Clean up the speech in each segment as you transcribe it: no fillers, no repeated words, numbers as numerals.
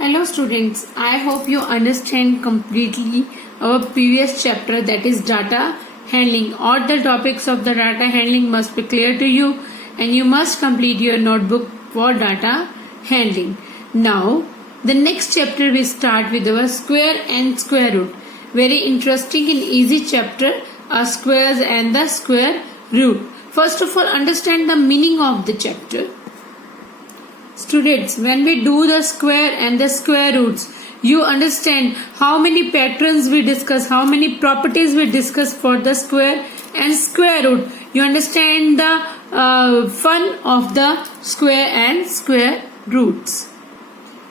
Hello students, I hope you understand completely our previous chapter, that is data handling. All the topics of the data handling must be clear to you and you must complete your notebook for data handling. Now the next chapter we start with our square and square root. Very interesting and easy chapter, squares and the square root. First of all, understand the meaning of the chapter. Students, when we do the square and the square roots, you understand how many patterns we discuss, how many properties we discuss for the square and square root. You understand the fun of the square and square roots.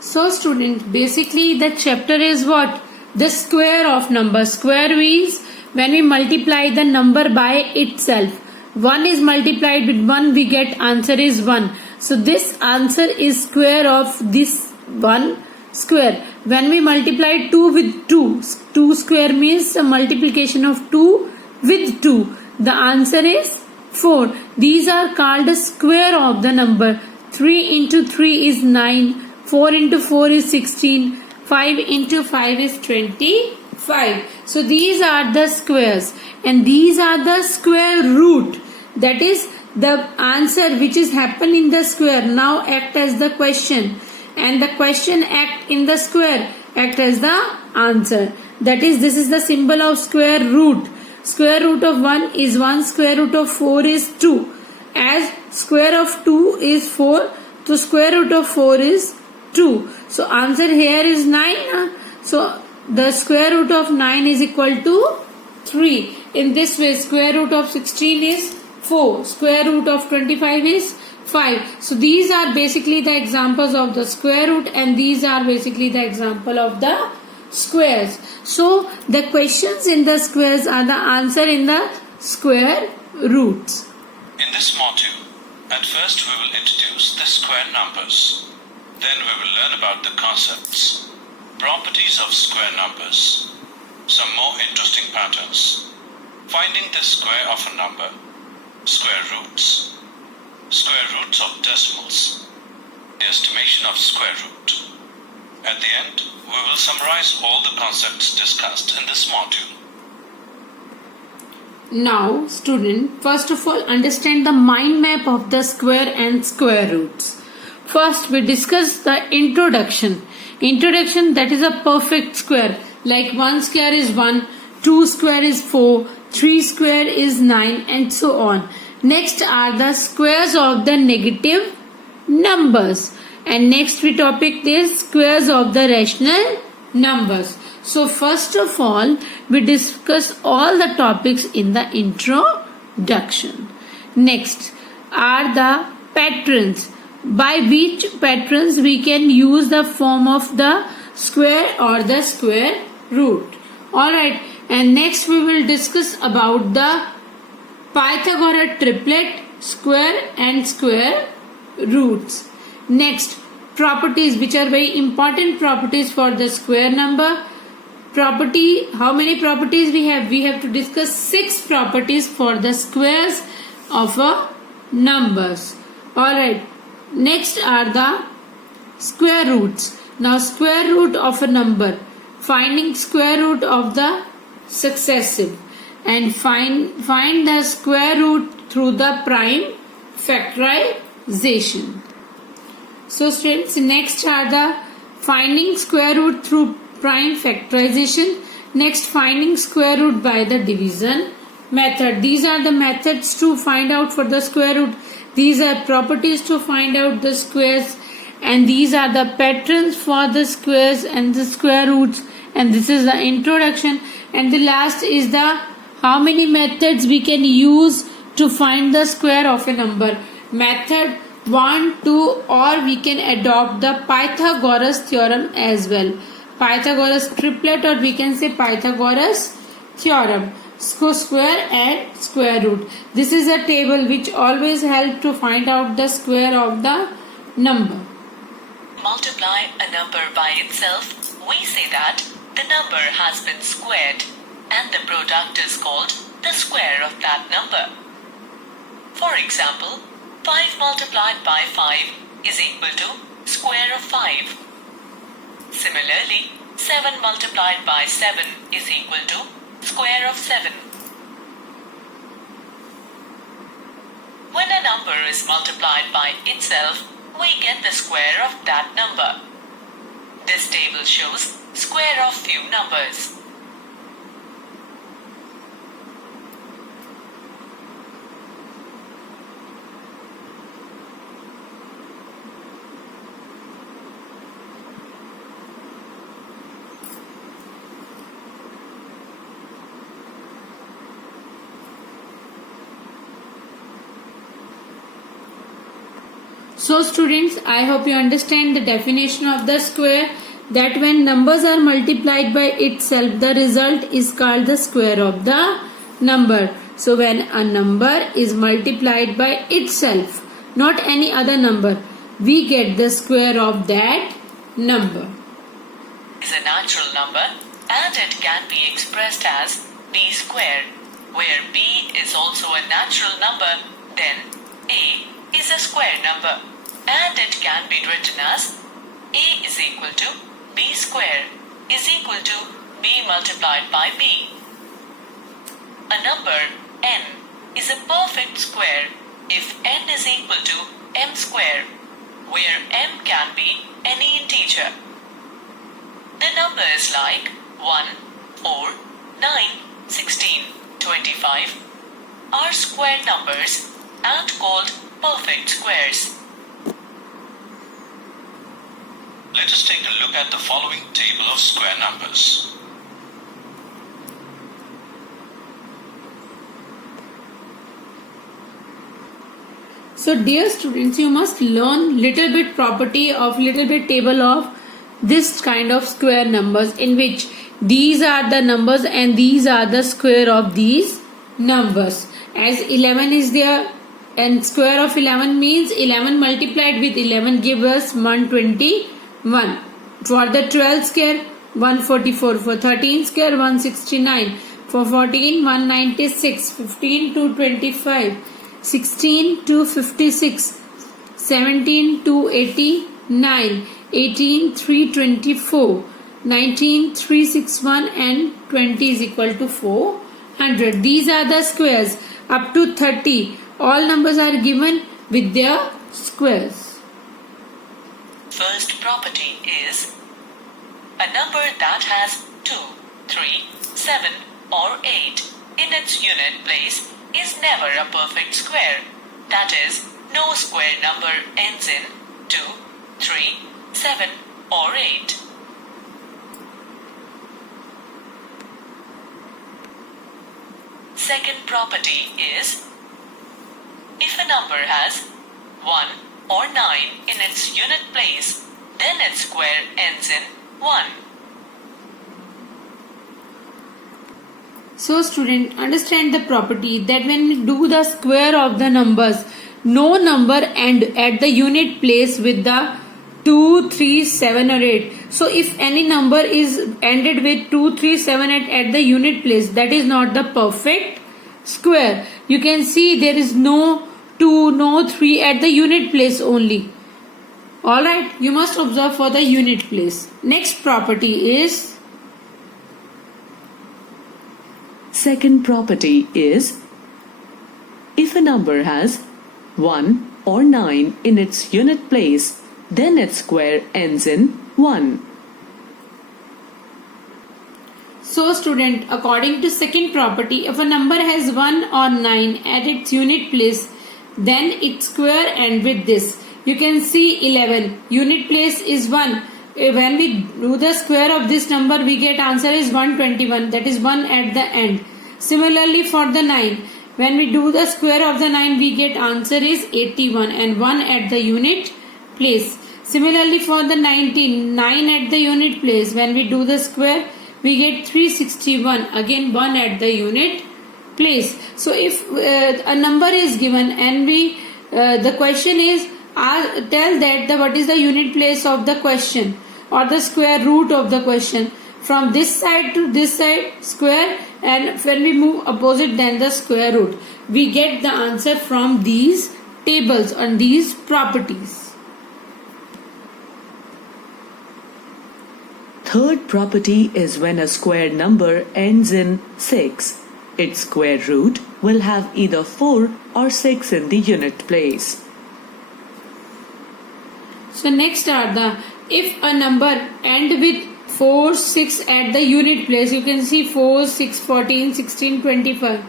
So students, basically the chapter is what? The square of number. Square means when we multiply the number by itself. 1 is multiplied with 1, we get answer is 1. So this answer is square of this 1 square. When we multiply 2 with 2, 2 square means a multiplication of 2 with 2. The answer is 4. These are called a square of the number. 3 into 3 is 9. 4 into 4 is 16. 5 into 5 is 25. So these are the squares and these are the square root. That is the answer which is happen in the square now act as the question, and the question act in the square act as the answer. That is, this is the symbol of square root. Square root of 1 is 1, square root of 4 is 2. As square of 2 is 4, so square root of 4 is 2. So answer here is 9. So the square root of 9 is equal to 3. In this way, square root of 16 is 4. Square root of 25 is 5. So these are basically the examples of the square root and these are basically the example of the squares. So the questions in the squares are the answer in the square roots. In this module, at first we will introduce the square numbers. Then we will learn about the concepts, properties of square numbers, some more interesting patterns, finding the square of a number, square roots of decimals, the estimation of square root. At the end, we will summarize all the concepts discussed in this module. Now, student, first of all, understand the mind map of the square and square roots. First, we discuss the introduction. Introduction, that is a perfect square. Like 1 square is 1, 2 square is 4, 3 square is 9 and so on. Next are the squares of the negative numbers. And next we topic is squares of the rational numbers. So first of all, we discuss all the topics in the introduction. Next are the patterns. By which patterns we can use the form of the square or the square root. Alright, and next we will discuss about the Pythagoras triplet, square and square roots. Next, properties which are very important properties for the square number. Property, how many properties we have? We have to discuss 6 properties for the squares of a numbers. Alright, next are the square roots. Now square root of a number, finding square root of the successive, and find the square root through the prime factorization. So students, next are the finding square root through prime factorization. Next, finding square root by the division method. These are the methods to find out for the square root. These are properties to find out the squares, and these are the patterns for the squares and the square roots, and this is the introduction. And the last is the how many methods we can use to find the square of a number. Method 1, 2, or we can adopt the Pythagoras theorem as well. Pythagoras triplet, or we can say Pythagoras theorem. Square and square root. This is a table which always help to find out the square of the number. Multiply a number by itself, we say that the number has been squared and the product is called the square of that number. For example, 5 multiplied by 5 is equal to square of 5. Similarly, 7 multiplied by 7 is equal to square of 7. When a number is multiplied by itself, we get the square of that number. This table shows square of few numbers. So students, I hope you understand the definition of the square, that when numbers are multiplied by itself, the result is called the square of the number. So when a number is multiplied by itself, not any other number, we get the square of that number. Is a natural number and it can be expressed as b square, where b is also a natural number, then a is a square number, and it can be written as a is equal to b square is equal to b multiplied by b. A number n is a perfect square if n is equal to m square, where m can be any integer. The numbers like 1, 4, 9, 16, 25 are square numbers and called perfect squares. Let us take a look at the following table of square numbers. So dear students, you must learn little bit property of little bit table of this kind of square numbers, in which these are the numbers and these are the square of these numbers. As 11 is there, and square of 11 means 11 multiplied with 11 gives us 121. For the 12 square, 144. For 13 square, 169. For 14, 196. 15 to 25. 16 to 56. 17 to 89. 18 324. 19 361 and 20 is equal to 400. These are the squares up to 30. All numbers are given with their squares. First property is a number that has 2, 3, 7 or 8 in its unit place is never a perfect square. That is, no square number ends in 2, 3, 7 or 8. Second property is if a number has 1 or 9 in its unit place, then its square ends in 1. So student, understand the property that when we do the square of the numbers, no number end at the unit place with the 2, 3, 7 or 8. So if any number is ended with 2, 3, 7, 8 at the unit place, that is not the perfect square. You can see there is no 2, no 3 at the unit place only. Alright, you must observe for the unit place. Next property is Second property is if a number has 1 or 9 in its unit place, then its square ends in 1. So student, according to second property, if a number has 1 or 9 at its unit place, then its square ends with this. You can see 11. Unit place is 1. When we do the square of this number, we get answer is 121. That is 1 at the end. Similarly for the 9. When we do the square of the 9, we get answer is 81 and 1 at the unit place. Similarly for the 19, 9 at the unit place. When we do the square, we get 361. Again 1 at the unit place. So if a number is given and we the question is tell that what is the unit place of the question or the square root of the question. From this side to this side square, and when we move opposite then the square root. We get the answer from these tables and these properties. third property is when a square number ends in 6. Its square root will have either 4 or 6 in the unit place. So next are the, if a number end with 4, 6 at the unit place, you can see 4, 6, 14, 16, 25.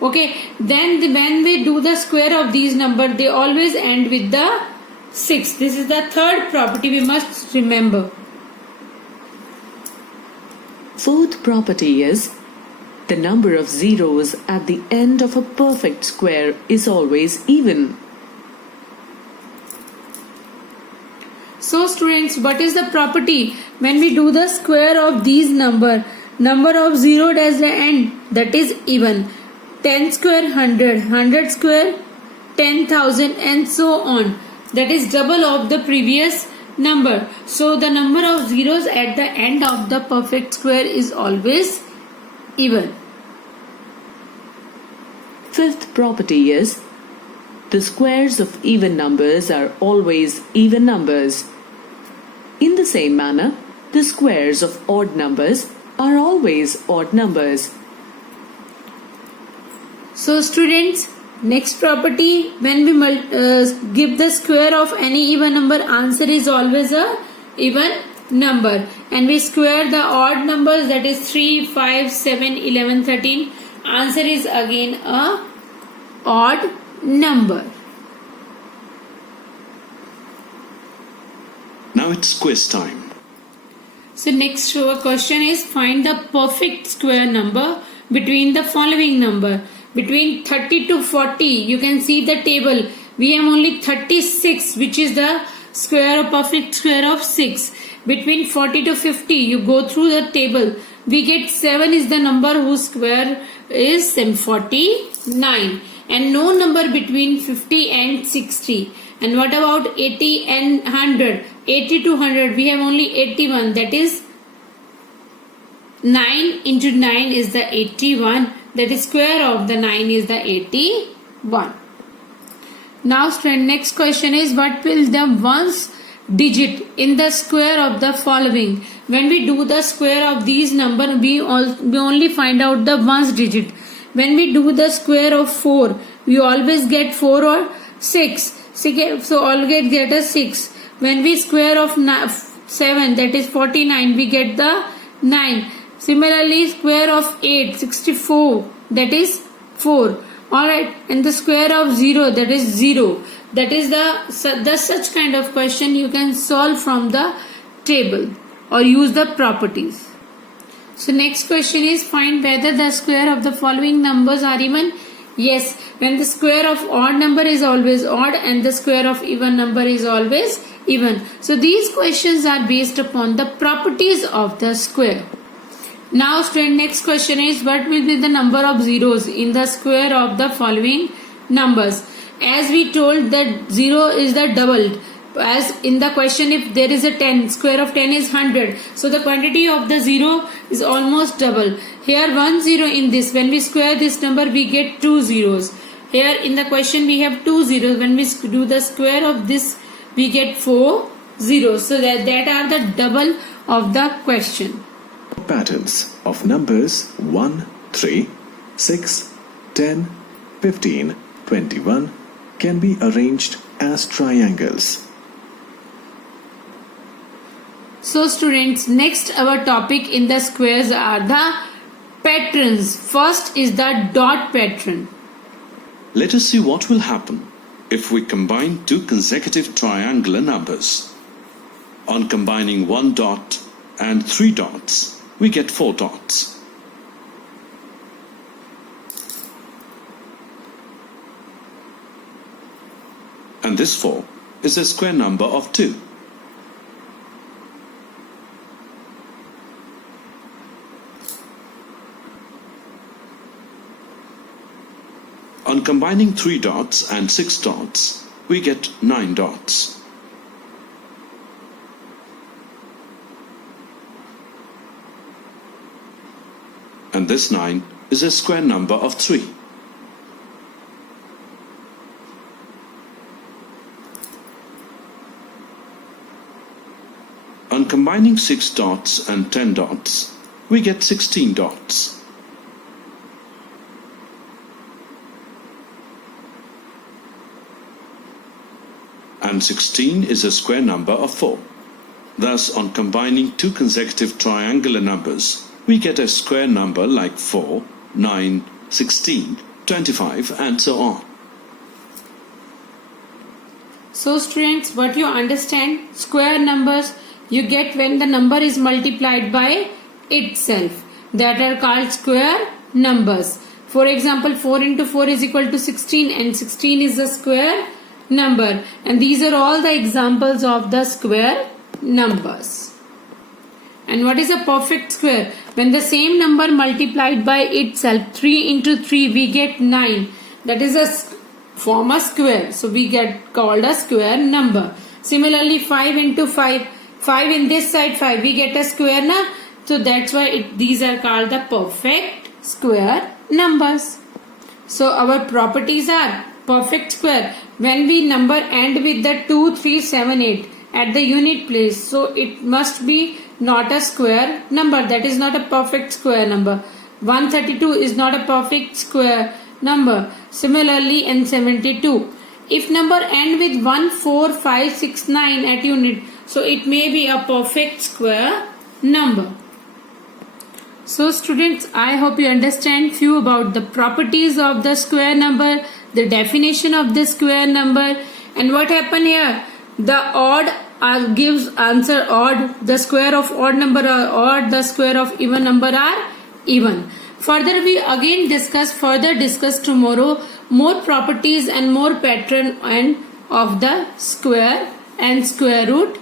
Okay, then when we do the square of these numbers, they always end with the 6. This is the third property we must remember. Fourth property is the number of zeros at the end of a perfect square is always even. So students, what is the property when we do the square of these number of 0 at the end, that is even. 10 square 100, 100 square 10,000 and so on. That is double of the previous number. So the number of zeros at the end of the perfect square is always even. Fifth property is the squares of even numbers are always even numbers. In the same manner, the squares of odd numbers are always odd numbers. So students, next property, when we give the square of any even number, answer is always a even number. And we square the odd numbers, that is 3, 5, 7, 11, 13. Answer is again a odd number. Now it's quiz time. So next question is, find the perfect square number between the following number. Between 30 to 40, you can see the table. We have only 36, which is the square of perfect square of 6. Between 40 to 50, you go through the table. We get 7 is the number whose square is 49. And no number between 50 and 60. And what about 80 and 100? 80 to 100, we have only 81. That is 9 into 9 is the 81. That is square of the 9 is the 81. Now student, next question is, what will the ones digit in the square of the following? When we do the square of these number, we only find out the ones digit. When we do the square of 4, we always get 4 or 6. So always get a 6. When we square of 7, that is 49, we get the 9. Similarly, square of 8, 64, that is 4. Alright, and the square of 0, that is 0. That is the such kind of question you can solve from the table or use the properties. So next question is, find whether the square of the following numbers are even. Yes, when the square of odd number is always odd and the square of even number is always even. So these questions are based upon the properties of the square. Now student, next question is, what will be the number of zeros in the square of the following numbers? As we told that 0 is the doubled. As in the question, if there is a 10, square of 10 is 100. So the quantity of the 0 is almost double. Here 1 0 in this. When we square this number, we get 2 zeros. Here in the question, we have 2 zeros. When we do the square of this, we get 4 zeros. So that are the double of the question. Patterns of numbers 1, 3, 6, 10, 15, 21 can be arranged as triangles. So students, next our topic in the squares are the patterns. First is the dot pattern. Let us see what will happen if we combine two consecutive triangular numbers. On combining one dot and three dots, we get 4 dots. And this 4 is a square number of 2. On combining 3 dots and 6 dots, we get 9 dots. And this 9 is a square number of 3. On combining 6 dots and 10 dots, we get 16 dots. And 16 is a square number of 4. Thus, on combining two consecutive triangular numbers, we get a square number like 4, 9, 16, 25 and so on. So students, what you understand, square numbers you get when the number is multiplied by itself, that are called square numbers. For example, 4 into 4 is equal to 16 and 16 is a square number, and these are all the examples of the square numbers. And what is a perfect square? When the same number multiplied by itself, 3 into 3 we get 9, that is a form a square, so we get called a square number. Similarly, 5 into 5, 5 in this side 5, we get a square na, so that's why these are called the perfect square numbers. So our properties are perfect square when we number end with the 2, 3, 7, 8 at the unit place, so it must be not a square number, that is not a perfect square number. 132 is not a perfect square number. Similarly, in 72, if number end with 1, 4, 5, 6, 9 at unit, so it may be a perfect square number. So students, I hope you understand few about the properties of the square number, the definition of the square number, and what happened here. The odd gives answer odd, the square of odd number are odd, the square of even number are even. Further we again discuss tomorrow more properties and more pattern and of the square and square root